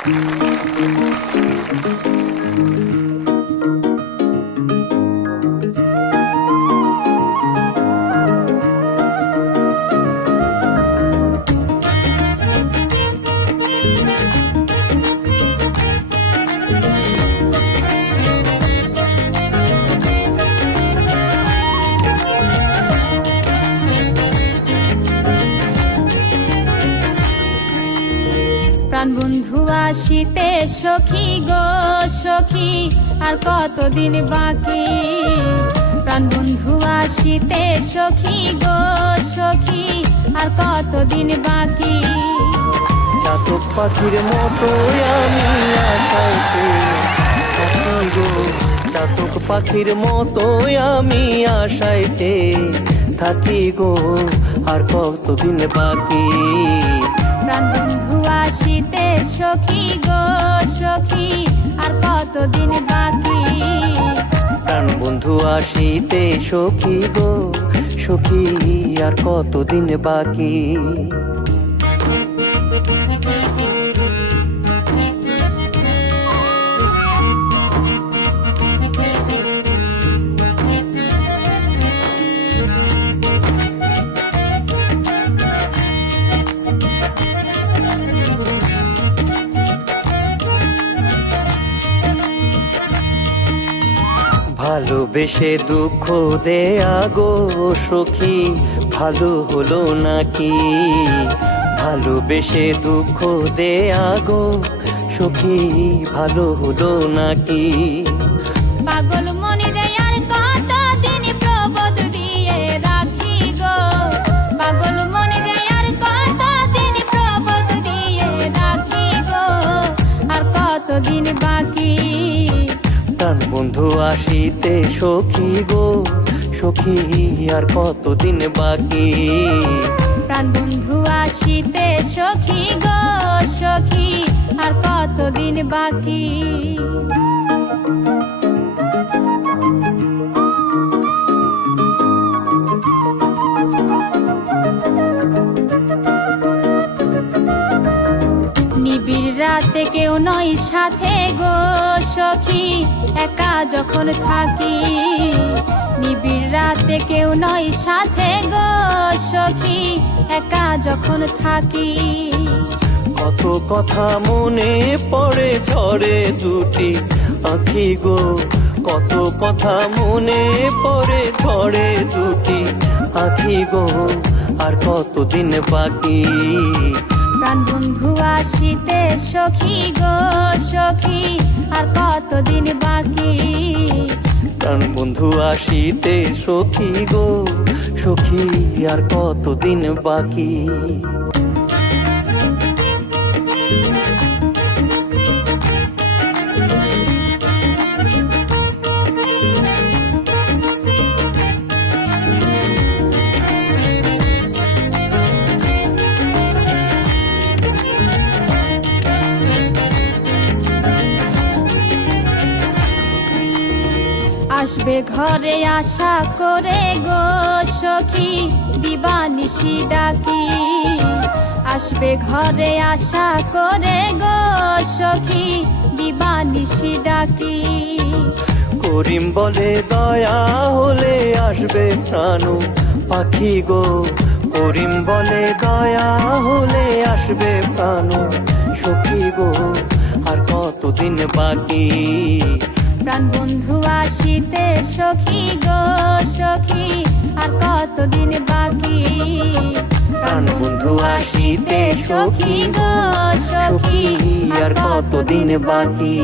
প্রাণ বন্ধু আসিতে সখী গো সখী, আর কতদিন বাকি। প্রাণ বন্ধু আসিতে সখী গো সখী, আর কতদিন বাকি। চাতক পাখির মতো আমি আশাইছি থাকি গো, চাতক পাখির মতো আমি আশাইছি থাকি গো, আর কতদিন বাকি। প্রাণ বন্ধু আসিতে সখী গো সখী, আর কতদিন বাকি। প্রাণ বন্ধু আসিতে সখী গো সখী, আর কতদিন বাকি। ভালোবেসে দুঃখ দেয়া গো সখী, ভালো হলো নাকি। ভালোবেসে দুঃখ দেয়া গো সখী, ভালো হলো নাকি। পাগল মনি আর কতদিন প্রবোধ দিয়ে রাখি গো, পাগল মনি আর কতদিন প্রবোধ দিয়ে রাখি গো, আর কতদিন বাকি। প্রাণ বন্ধু আসিতে সখী গো সখী, আর কতদিন বাকি। প্রাণ বন্ধু আসিতে সখী গো সখী, আর কতদিন বাকি। নিবিড় রাতে কেউ নয় সাথে গো সখী, একা যখন থাকি। নিবিড় রাতে কেউ নয় সাথে গো সখী, একা যখন থাকি। কত কথা মনে পড়ে ঝরে দুটি আঁখি গো, কত কথা মনে পড়ে ঝরে দুটি আঁখি গো, আর কতদিন বাকি। প্রাণ বন্ধু আসিতে সখী গো সখী, আর কতদিন বাকি। প্রাণ বন্ধু আসিতে সখী গো সখী, আর কতদিন বাকি। আসবে ঘরে আশা করে গো সখী, দিবানিশি ডাকি। আসবে ঘরে আশা করে গো সখী, দিবানিশি ডাকি। করিম বলে দয়া হলে আসবে প্রাণ পাখি গো, করিম বলে দয়া হলে আসবে প্রাণ সখী গো, আর কতদিন বাকি। প্রাণ বন্ধু আসিতে সখী গো সখী, আর কতদিন বাকি। প্রাণ বন্ধু আসিতে সখী গো সখী, আর কতদিন বাকি।